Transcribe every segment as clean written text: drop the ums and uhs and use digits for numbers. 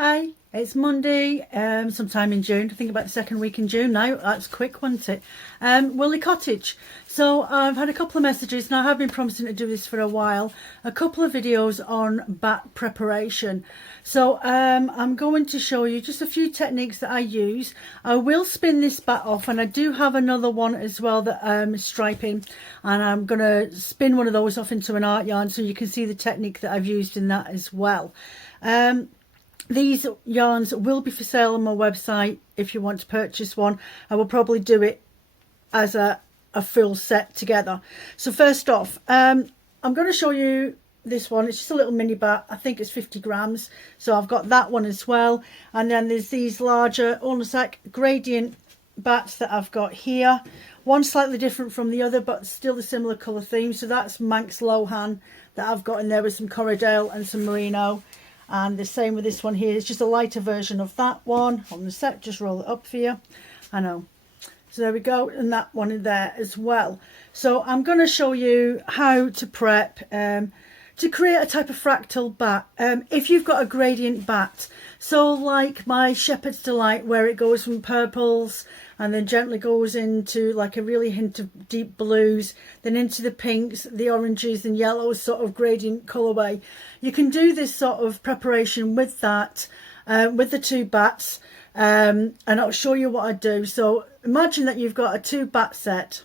Hi, it's Monday, sometime in June. I think about the second week in June now. That's quick, wasn't it? Wooliecottage. So I've had a couple of messages. Now I have been promising to do this for a while. A couple of videos on batt preparation. So I'm going to show you just a few techniques that I use. I will spin this batt off, and I do have another one as well that is striping, and I'm going to spin one of those off into an art yarn so you can see the technique that I've used in that as well. These yarns will be for sale on my website if you want to purchase one. I will probably do it as a full set together. So first off, I'm going to show you this one. It's just a little mini batt. I think it's 50 grams. So I've got that one as well. And then there's these larger, almost like gradient batts that I've got here. One slightly different from the other, but still the similar colour theme. So that's Manx Lohan that I've got in there with some Corriedale and some Merino. And the same with this one here. It's just a lighter version of that one on the set. Just roll it up for you. I know. So there we go. And that one in there as well. So I'm going to show you how to prep to create a type of fractal batt. If you've got a gradient batt, so like my Shepherd's Delight, where it goes from purples and then gently goes into like a really hint of deep blues, then into the pinks, the oranges and yellows, sort of gradient colourway. You can do this sort of preparation with that, with the two batts, and I'll show you what I do. So imagine that you've got a 2 batt set,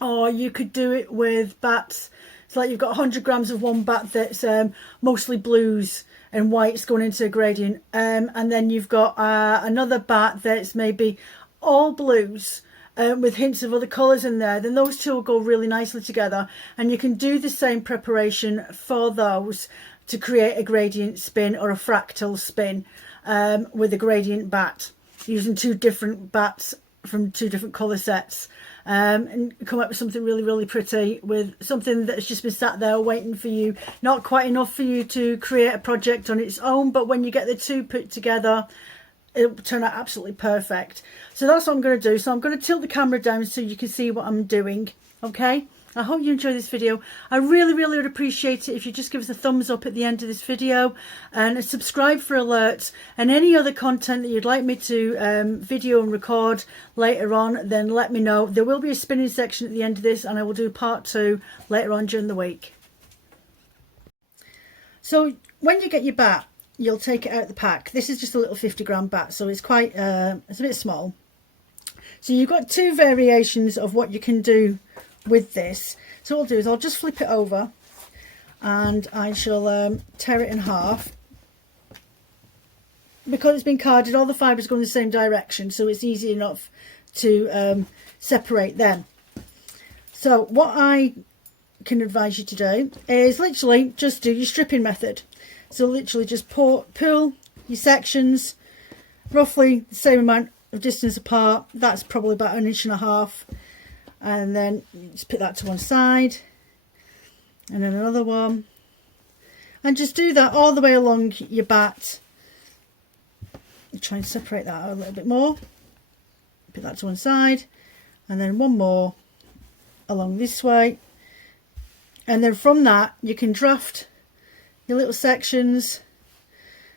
or you could do it with batts. It's like you've got 100 grams of one batt that's mostly blues and whites going into a gradient, and then you've got another batt that's maybe all blues with hints of other colours in there. Then those two will go really nicely together, and you can do the same preparation for those to create a gradient spin or a fractal spin with a gradient batt, using 2 different batts from 2 different colour sets, and come up with something really, really pretty, with something that's just been sat there waiting for you. Not quite enough for you to create a project on its own, but when you get the 2 put together, it'll turn out absolutely perfect. So that's what I'm going to do. So I'm going to tilt the camera down so you can see what I'm doing. Okay, I hope you enjoy this video. I really, really would appreciate it if you just give us a thumbs up at the end of this video, and subscribe for alerts, and any other content that you'd like me to video and record later on, then let me know. There will be a spinning section at the end of this, and I will do part 2 later on during the week. So when you get your batt, you'll take it out of the pack. This is just a little 50 gram batt, so it's quite it's a bit small. So you've got 2 variations of what you can do with this. So what I'll do is I'll just flip it over, and I shall tear it in half. Because it's been carded, all the fibres go in the same direction, so it's easy enough to separate them. So what I can advise you to do is literally just do your stripping method. So literally just pull your sections roughly the same amount of distance apart. That's probably about 1.5 inches. And then you just put that to one side, and then another one, and just do that all the way along your batt. Try and separate that out a little bit more. Put that to one side, and then one more along this way, and then from that you can draft your little sections,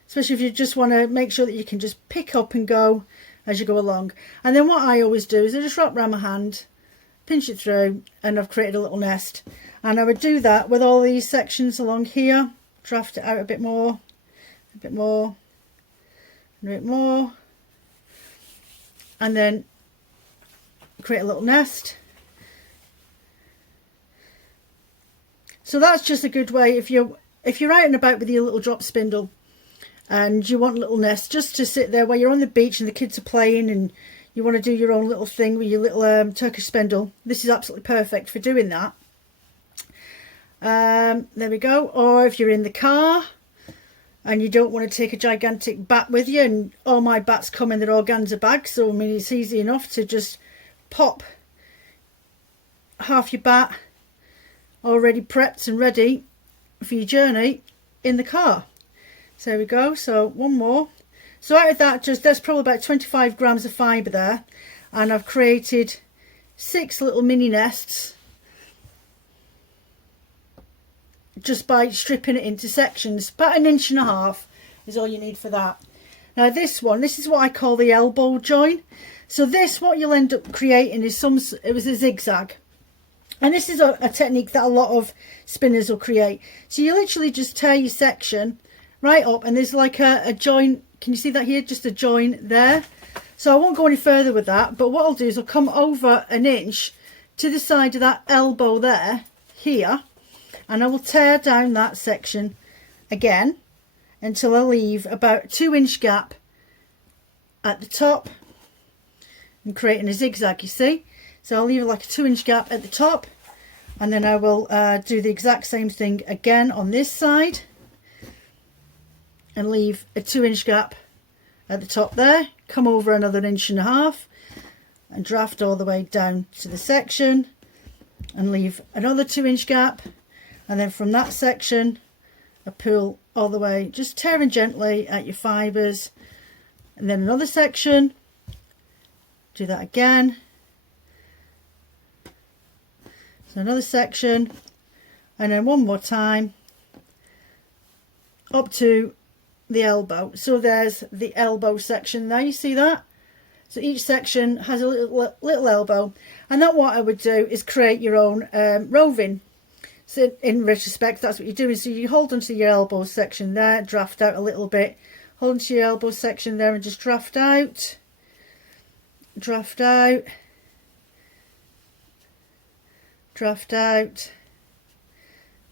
especially if you just want to make sure that you can just pick up and go as you go along. And then what I always do is I just wrap around my hand, pinch it through, and I've created a little nest. And I would do that with all these sections along here. Draft it out a bit more, a bit more, a bit more, and then create a little nest. So that's just a good way if you're out and about with your little drop spindle and you want a little nest just to sit there while you're on the beach and the kids are playing, and you want to do your own little thing with your little Turkish spindle. This is absolutely perfect for doing that. There we go. Or if you're in the car and you don't want to take a gigantic batt with you, and all my batts come in their organza bags, so I mean it's easy enough to just pop half your batt already prepped and ready for your journey in the car. So there we go. So one more. So out of that, there's probably about 25 grams of fibre there, and I've created 6 little mini nests just by stripping it into sections, about 1.5 inches is all you need for that. Now this one, this is what I call the elbow join. So this, what you'll end up creating is it was a zigzag. And this is a technique that a lot of spinners will create. So you literally just tear your section right up, and there's like a join. Can you see that here? Just a join there. So I won't go any further with that, but what I'll do is I'll come over an inch to the side of that elbow there, here, and I will tear down that section again until I leave about 2-inch gap at the top and creating a zigzag, you see. So I'll leave like a 2-inch gap at the top, and then I will do the exact same thing again on this side and leave a 2-inch gap at the top there, come over another 1.5 inches and draft all the way down to the section and leave another 2-inch gap, and then from that section I pull all the way, just tearing gently at your fibres, and then another section, do that again, so another section, and then one more time up to the elbow. So there's the elbow section there, you see that? So each section has a little elbow, and that what I would do is create your own roving. So in retrospect, that's what you're doing. So you hold onto your elbow section there, draft out a little bit, hold onto your elbow section there and just draft out, draft out, draft out,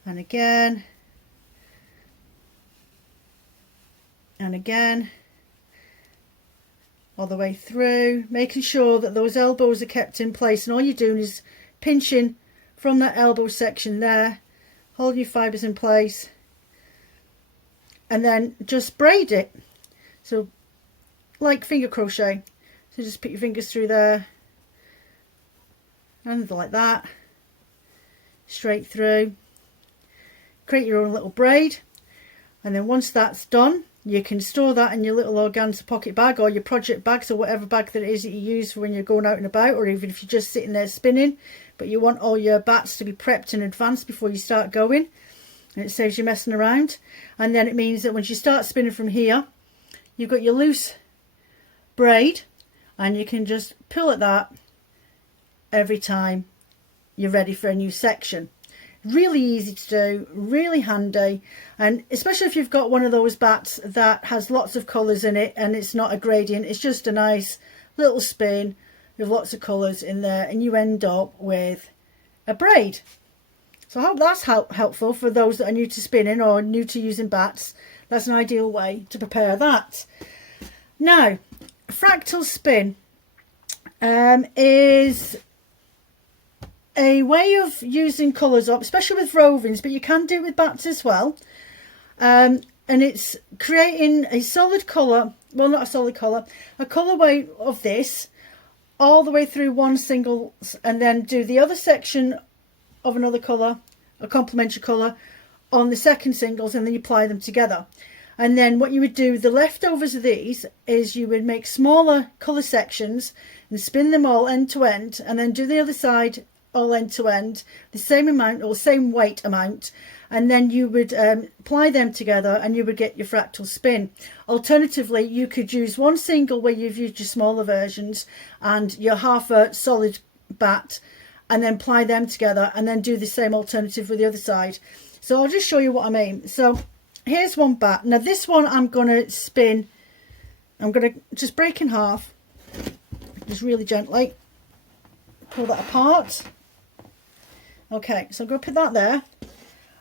and again, and again, all the way through, making sure that those elbows are kept in place, and all you're doing is pinching from that elbow section there, hold your fibres in place, and then just braid it. So like finger crochet, so just put your fingers through there and like that, straight through, create your own little braid, and then once that's done, you can store that in your little organza pocket bag or your project bags or whatever bag that it is that you use for when you're going out and about, or even if you're just sitting there spinning but you want all your batts to be prepped in advance before you start going, and it saves you messing around. And then it means that once you start spinning from here, you've got your loose braid and you can just pull at that every time you're ready for a new section. Really easy to do, really handy, and especially if you've got one of those batts that has lots of colours in it and it's not a gradient, it's just a nice little spin with lots of colours in there, and you end up with a braid. So I hope that's helpful for those that are new to spinning or new to using batts. That's an ideal way to prepare that. Now, fractal spin is a way of using colours up, especially with rovings, but you can do it with batts as well. And it's creating a solid colour, well, not a solid colour, a colourway of this all the way through one single, and then do the other section of another colour, a complementary colour, on the second singles, and then you apply them together. And then what you would do, the leftovers of these, is you would make smaller colour sections and spin them all end to end, and then do the other side all end to end, the same amount or same weight amount, and then you would apply them together and you would get your fractal spin. Alternatively, you could use one single where you've used your smaller versions and your half a solid batt, and then apply them together and then do the same alternative with the other side. So I'll just show you what I mean. So here's one batt. Now this one I'm going to spin, I'm going to just break in half, just really gently pull that apart. Okay, so I'm going to put that there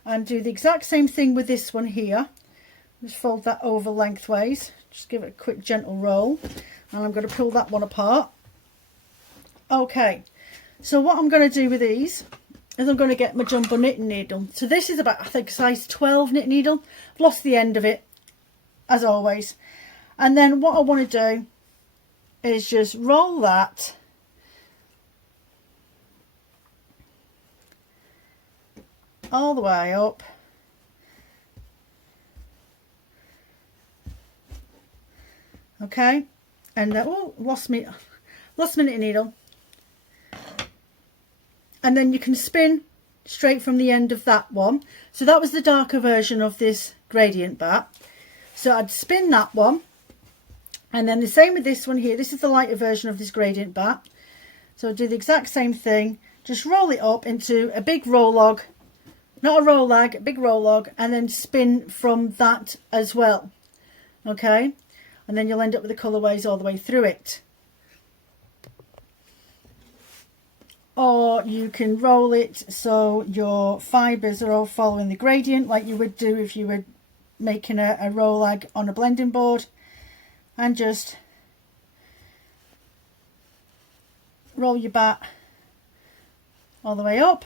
and do the exact same thing with this one here. Just fold that over lengthways, just give it a quick gentle roll, and I'm going to pull that one apart. Okay, so what I'm going to do with these is I'm going to get my jumbo knitting needle. So this is about, I think, size 12 knitting needle. I've lost the end of it, as always. And then what I want to do is just roll that all the way up, okay, and oh, lost my knitting needle, and then you can spin straight from the end of that one. So that was the darker version of this gradient batt. So I'd spin that one, and then the same with this one here. This is the lighter version of this gradient batt. So I'd do the exact same thing, just roll it up into a big roll log, not a roll lag, a big roll log, and then spin from that as well. Okay, and then you'll end up with the colourways all the way through it. Or you can roll it so your fibres are all following the gradient like you would do if you were making a roll lag on a blending board, and just roll your batt all the way up.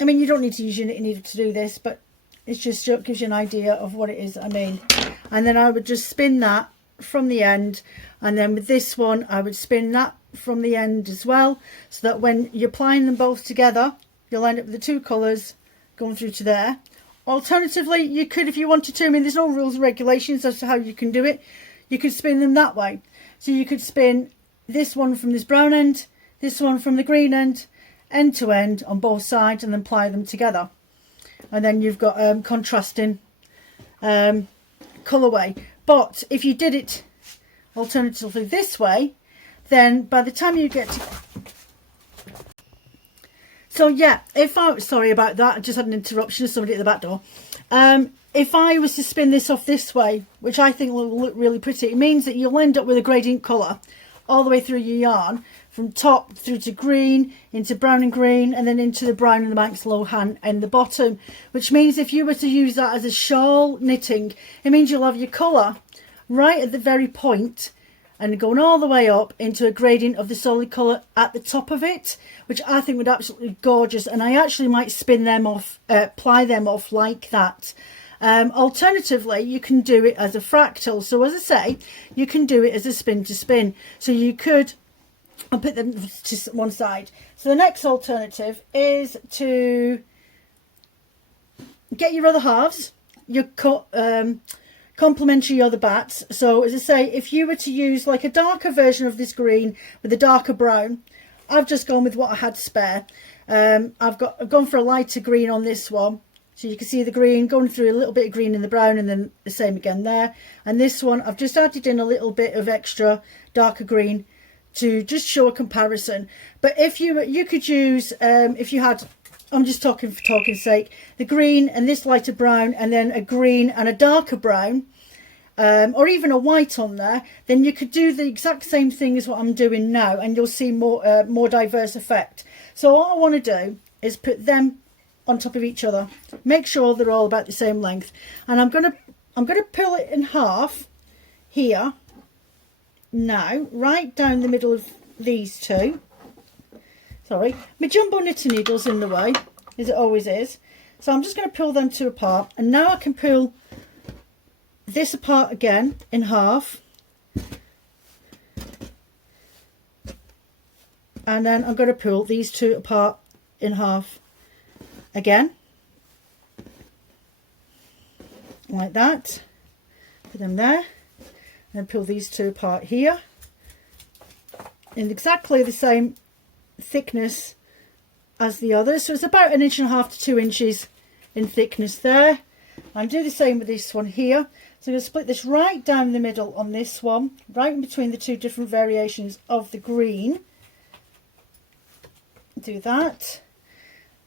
I mean, you don't need to use your knitting needle to do this, but it's just gives you an idea of what it is I mean. And then I would just spin that from the end, and then with this one I would spin that from the end as well, so that when you're applying them both together you'll end up with the two colours going through to there. Alternatively, you could, if you wanted to, I mean, there's no rules and regulations as to how you can do it, you could spin them that way. So you could spin this one from this brown end, this one from the green end to end on both sides, and then ply them together, and then you've got contrasting colourway. But if you did it alternatively this way, then by the time you get to... So yeah, if I... Sorry about that, I just had an interruption of somebody at the back door. If I was to spin this off this way, which I think will look really pretty, it means that you'll end up with a gradient colour all the way through your yarn, from top through to green, into brown and green, and then into the brown and the Manx Lohan in the bottom. Which means if you were to use that as a shawl knitting, it means you'll have your colour right at the very point and going all the way up into a gradient of the solid colour at the top of it, which I think would be absolutely gorgeous. And I actually might spin them off, ply them off like that. Alternatively, you can do it as a fractal. So as I say, you can do it as a spin to spin. So you could... I'll put them to one side. So the next alternative is to get your other halves, your complementary other batts. So as I say, if you were to use like a darker version of this green with a darker brown, I've just gone with what I had spare. I've gone for a lighter green on this one. So you can see the green going through a little bit of green in the brown, and then the same again there. And this one, I've just added in a little bit of extra darker green to just show a comparison. But if you could use, if you had, I'm just talking for talking's sake, the green and this lighter brown, and then a green and a darker brown, or even a white on there, then you could do the exact same thing as what I'm doing now, and you'll see more diverse effect. So all I want to do is put them on top of each other, make sure they're all about the same length, and I'm gonna pull it in half here now, right down the middle of these two. Sorry, my jumbo knitting needle's in the way, as it always is. So I'm just going to pull them two apart, and now I can pull this apart again in half, and then I'm going to pull these two apart in half again, like that. Put them there, and pull these two apart here in exactly the same thickness as the others. So it's about 1.5 inches to 2 inches in thickness there. And do the same with this one here. So I'm going to split this right down the middle on this one, right in between the two different variations of the green. Do that.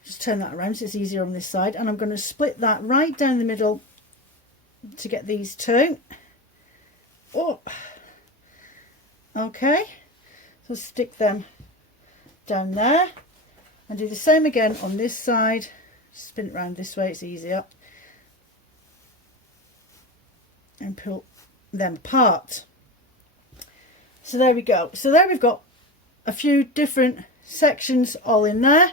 Just turn that around so it's easier on this side. And I'm going to split that right down the middle to get these two. Oh, okay, so stick them down there, and do the same again on this side. Spin it around this way, it's easier, and pull them apart. So there we go. So there we've got a few different sections all in there.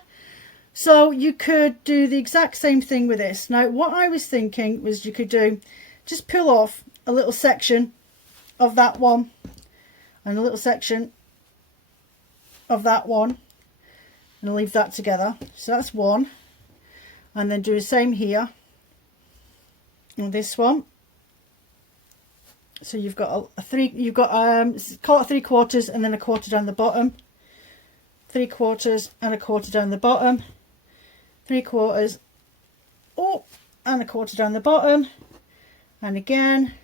So you could do the exact same thing with this. Now what I was thinking was you could do, just pull off a little section of that one and a little section of that one, and leave that together. So that's one, and then do the same here on this one. So you've got call it 3/4, and then a quarter down the bottom, 3/4 and a quarter down the bottom, 3/4, oh, and a quarter down the bottom, and again.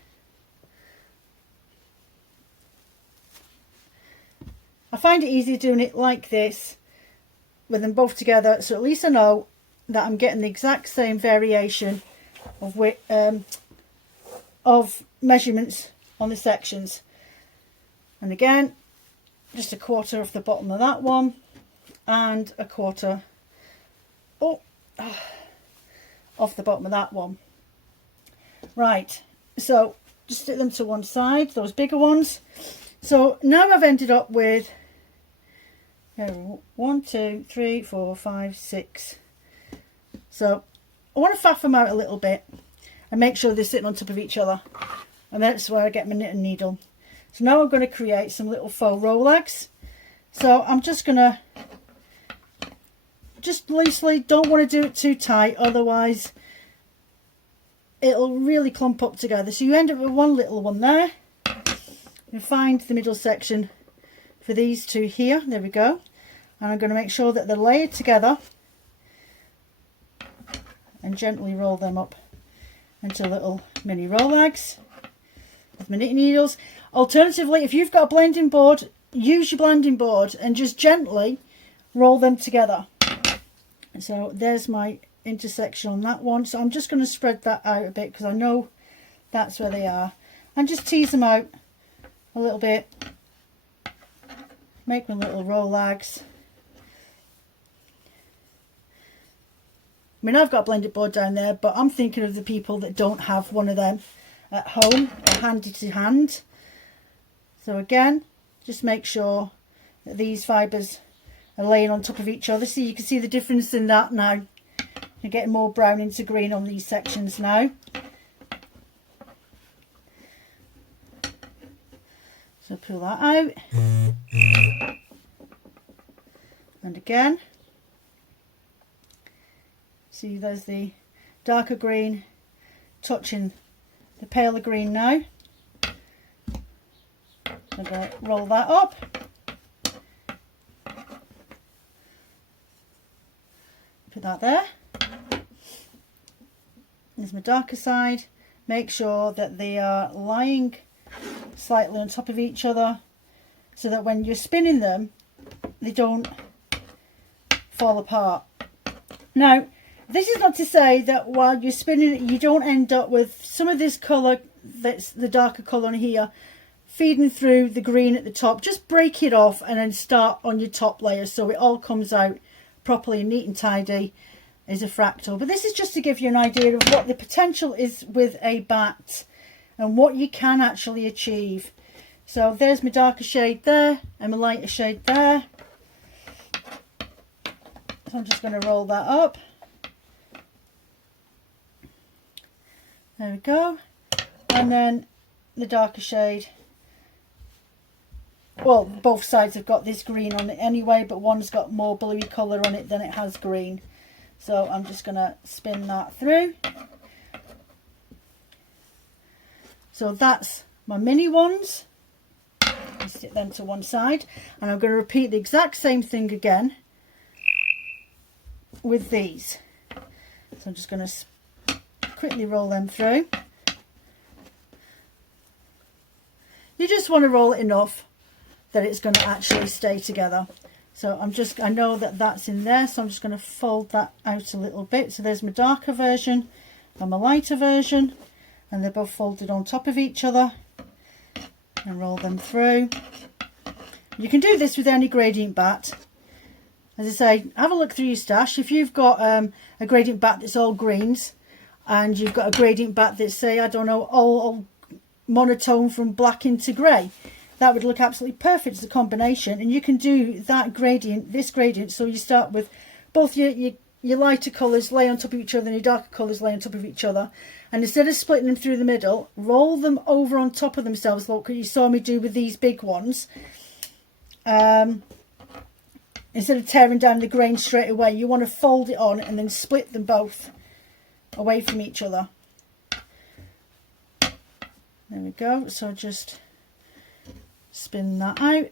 I find it easy doing it like this with them both together, so at least I know that I'm getting the exact same variation of measurements on the sections. And again, just a quarter off the bottom of that one, and a quarter off the bottom of that one. Right, so just stick them to one side, those bigger ones. So now I've ended up with 1, 2, 3, 4, 5, 6. So I want to faff them out a little bit and make sure they're sitting on top of each other, and that's where I get my knitting needle. So now I'm going to create some little faux rolags. So I'm just going to just loosely, don't want to do it too tight, otherwise it'll really clump up together. So you end up with one little one there, and find the middle section for these two here. There we go. And I'm going to make sure that they're layered together and gently roll them up into little mini rolags with my knitting needles. Alternatively, if you've got a blending board, use your blending board and just gently roll them together. So there's my intersection on that one. So I'm just going to spread that out a bit because I know that's where they are, and just tease them out a little bit, make my little rolags. I mean, I've got a blended board down there, but I'm thinking of the people that don't have one of them at home or handy to hand. So again, just make sure that these fibres are laying on top of each other. So you can see the difference in that now. You're getting more brown into green on these sections now. So pull that out. And again, see there's the darker green touching the paler green now. I'm going to roll that up. Put that there. There's my darker side. Make sure that they are lying slightly on top of each other so that when you're spinning them, they don't fall apart. Now, this is not to say that while you're spinning it, you don't end up with some of this colour, that's the darker colour on here, feeding through the green at the top. Just break it off and then start on your top layer so it all comes out properly and neat and tidy as a fractal. But this is just to give you an idea of what the potential is with a Batt and what you can actually achieve. So there's my darker shade there and my lighter shade there. So I'm just going to roll that up. There we go. And then the darker shade. Well, both sides have got this green on it anyway, but one's got more bluey colour on it than it has green. So I'm just going to spin that through. So that's my mini ones. I stick them to one side, and I'm going to repeat the exact same thing again with these. So I'm just going to quickly roll them through. You just want to roll it enough that it's going to actually stay together. So I know that that's in there, so I'm just going to fold that out a little bit. So there's my darker version and my lighter version, and they're both folded on top of each other, and roll them through. You can do this with any gradient Batt. As I say, have a look through your stash. If you've got a gradient Batt that's all greens, and you've got a gradient Batt that's, say, I don't know, all monotone from black into grey, that would look absolutely perfect as a combination. And you can do that gradient, this gradient, so you start with both your lighter colours lay on top of each other and your darker colours lay on top of each other, and instead of splitting them through the middle, roll them over on top of themselves, like you saw me do with these big ones. Instead of tearing down the grain straight away, you want to fold it on and then split them both away from each other. There we go. So just spin that out.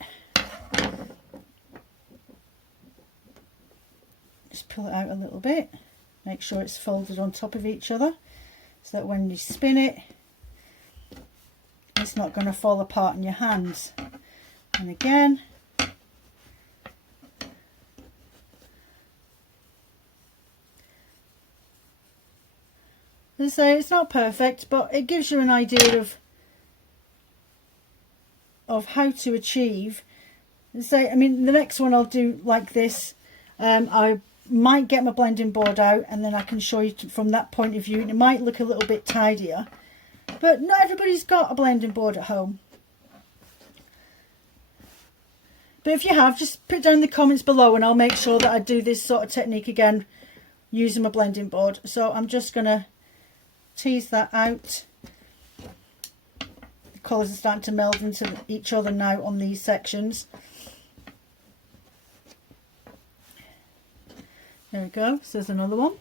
Just pull it out a little bit. Make sure it's folded on top of each other so that when you spin it, it's not going to fall apart in your hands. And again, as I say, it's not perfect, but it gives you an idea of how to achieve. As I say, I mean, the next one I'll do like this. I might get my blending board out and then I can show you from that point of view. It might look a little bit tidier, but not everybody's got a blending board at home. But if you have, just put down in the comments below and I'll make sure that I do this sort of technique again using my blending board. So I'm just going to tease that out. The colours are starting to meld into each other now on these sections. There we go, so there's another one.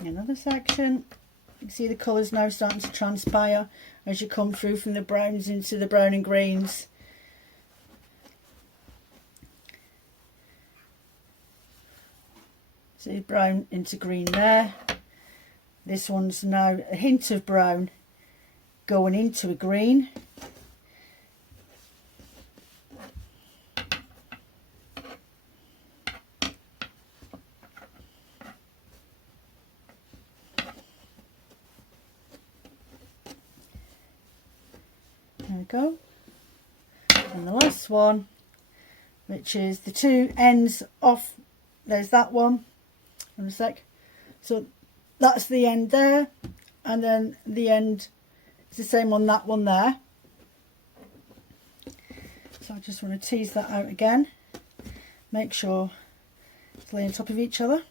Another section. You can see the colours now starting to transpire as you come through from the browns into the brown and greens. See brown into green there. This one's now a hint of brown going into a green. There we go. And the last one, which is the two ends off, there's that one. In a sec. So that's the end there, and then the end is the same on that one there. So I just want to tease that out again. Make sure it's laying on top of each other.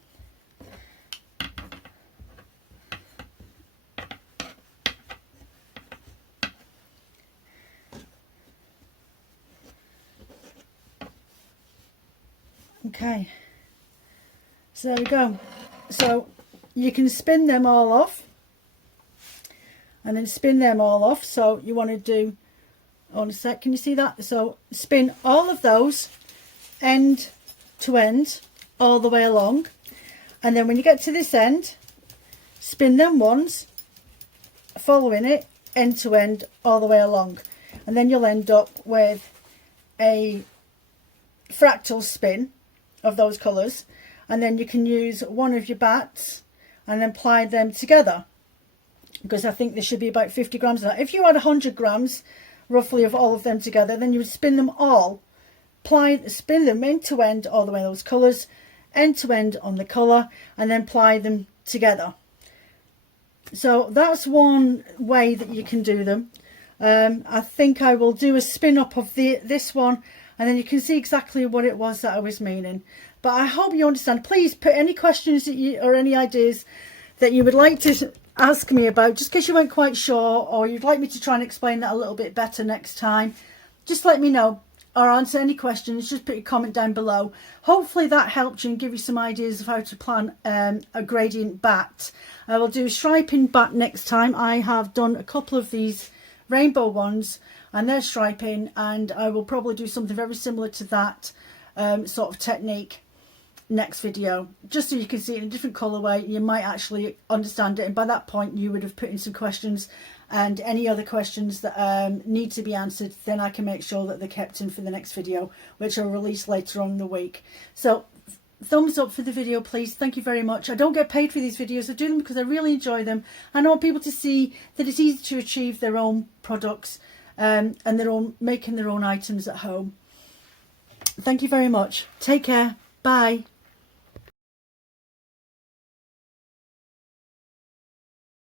Okay. So there we go. So you can spin them all off and then spin them all off. So you want to do, on a sec, can you see that? So spin all of those end to end all the way along, and then when you get to this end, spin them once following it end to end all the way along, and then you'll end up with a fractal spin of those colours. And then you can use one of your bats and then ply them together, because I think there should be about 50 grams of that. If you had 100 grams roughly of all of them together, then you would spin them all, spin them end to end all the way those colours, end to end on the colour, and then ply them together. So that's one way that you can do them. I think I will do a spin up of this one, and then you can see exactly what it was that I was meaning. But I hope you understand. Please put any questions that or any ideas that you would like to ask me about, just because you weren't quite sure, or you'd like me to try and explain that a little bit better next time. Just let me know, or answer any questions. Just put your comment down below. Hopefully that helped you and give you some ideas of how to plan a gradient bat. I will do a striping bat next time. I have done a couple of these rainbow ones and they're striping, and I will probably do something very similar to that sort of technique next video, just so you can see it in a different colorway. You might actually understand it, and by that point you would have put in some questions, and any other questions that need to be answered, then I can make sure that they're kept in for the next video, which I'll release later on in the week. So thumbs up for the video, please. Thank you very much. I don't get paid for these videos. I do them because I really enjoy them, and I want people to see that it's easy to achieve their own products and making their own items at home. Thank you very much. Take care. Bye.